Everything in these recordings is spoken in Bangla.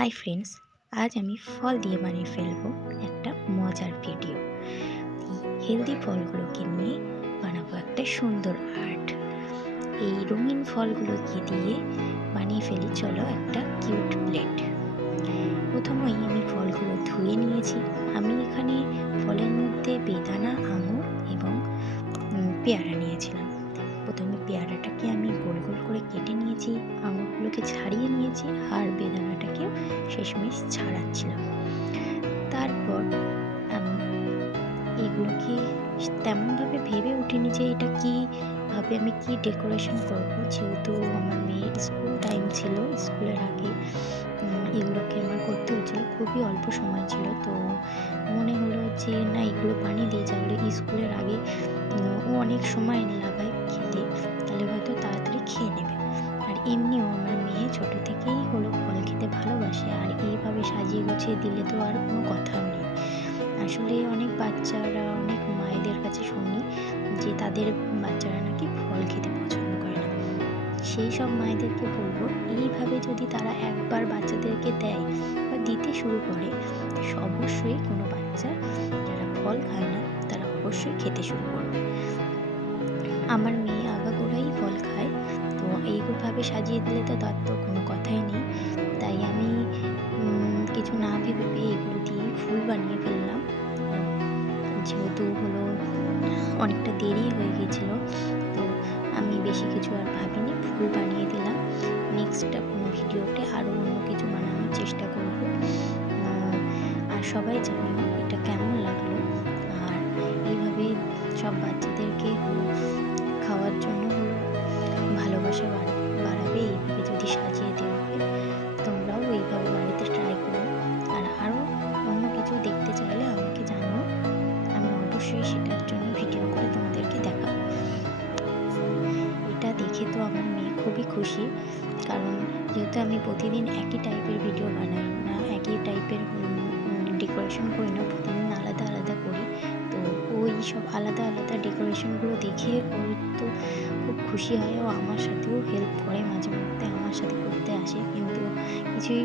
হাই ফ্রেন্ডস, আজ আমি ফল দিয়ে বানিয়ে ফেলবো একটা মজার ভিডিও। হেলদি ফলগুলোকে নিয়ে বানাবো একটা সুন্দর আর্ট। এই রঙিন ফলগুলোকে দিয়ে বানিয়ে ফেলি চলো একটা কিউট প্লেট। প্রথমেই আমি ফলগুলো ধুয়ে নিয়েছি। আমি এখানে ফলের মধ্যে বেদানা, আঙুর এবং পেয়ারা নিয়েছিলাম। প্রথমে পেয়ারাটাকে আমি গোল গোল করে কেটে নিয়েছি, আঙুরগুলোকে ছাড়িয়ে নিয়েছি, আর বেদানাটাকেও শেষমেশ ছাড়াচ্ছিলাম। তারপর আমি এগুলোকে তেমনভাবে ভেবে উঠিনি যে এটা কীভাবে আমি কি ডেকোরেশন করব, যেহেতু আমার মেয়ের স্কুল টাইম ছিল। স্কুলের আগে এগুলোকে আমার করতে হচ্ছিলো, খুবই অল্প সময় ছিল। তো মনে হলো যে না, এগুলো বানিয়ে দিই, তাহলে স্কুলের আগে ও অনেক সময় লাগায় খেতে, তাহলে হয়তো তাড়াতাড়ি খেয়ে নেবে। আর এমনিও আমার মেয়ে ছোটো থেকেই হলো ফল খেতে ভালোবাসে, আর এইভাবে সাজিয়ে গুছিয়ে দিলে তো আর কোনো কথাও নেই। আসলে অনেক বাচ্চারা, অনেক মায়েদের কাছে শুনি যে তাদের বাচ্চারা নাকি ফল খেতে পছন্দ করে না। সেই সব মায়েদেরকে বলবো, এইভাবে যদি তারা একবার বাচ্চাদেরকে দেয় বা দিতে শুরু করে, অবশ্যই কোনো বাচ্চা যারা ফল খায় না তারা অবশ্যই খেতে শুরু করবে। আমার মেয়ে আগাগোড়াই ফল খায়, তো এইভাবে সাজিয়ে দিলে তো তার তো কোনো কথাই নেই। তাই আমি কিছু না ভেবে এগুলো দিয়ে ফুল বানিয়ে ফেললাম। যেহেতু হলো অনেকটা দেরি হয়ে গিয়েছিল, তো আমি বেশি কিছু আর ভাবিনি, ফুল বানিয়ে দিলাম। নেক্সট কোনো ভিডিওতে আরও অন্য কিছু বানানোর চেষ্টা করব। আর সবাই জানিও এটা কেমন লাগলো। আর এইভাবে সব বাচ্চাদেরকে খাওয়ার জন্য হলো ভালোবাসা বাড়াবে এইভাবে যদি সাজিয়ে দেওয়া হয়। তোমরাও এইভাবে বাড়িতে ট্রাই করো। আর আরও অন্য কিছু দেখতে চাইলে আমাকে জানিও, আমি অবশ্যই সেটার জন্য ভিডিও করে তোমাদেরকে দেখাবো। এটা দেখে তো আমার মেয়ে খুবই খুশি, কারণ যেহেতু আমি প্রতিদিন একই টাইপের ভিডিও বানাই না, একই টাইপের ডেকোরেশন করি না, প্রতিদিন আলাদা আলাদা করি। তো ওই সব আলাদা আলাদা ডেকোরেশনগুলো দেখে ওর তো খুব খুশি হয়, ও আমার সাথেও হেল্প করে, মাঝে মধ্যে আমার সাথে করতে আসে, কিন্তু কিছুই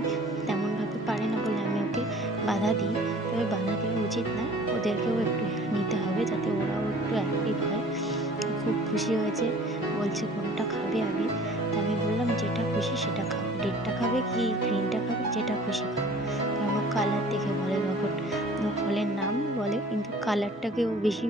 তেমনভাবে পারে না বলে আমি ওকে বাধা দিই। তবে বাধা দেওয়া উচিত না, ওদেরকেও একটু নিতে হবে যাতে ওরাও একটু অ্যাক্টিভ হয়। খুব খুশি হয়েছে, বলছে কোনটা খাবে আগে। তা আমি বললাম যেটা খুশি সেটা খাও, রেডটা খাবে কি গ্রিনটা খাবে, যেটা খুশি খাও। কারণ ও কালার দেখে বলে, তখন ও ফলের নাম বলে কিন্তু কালারটাকেও বেশি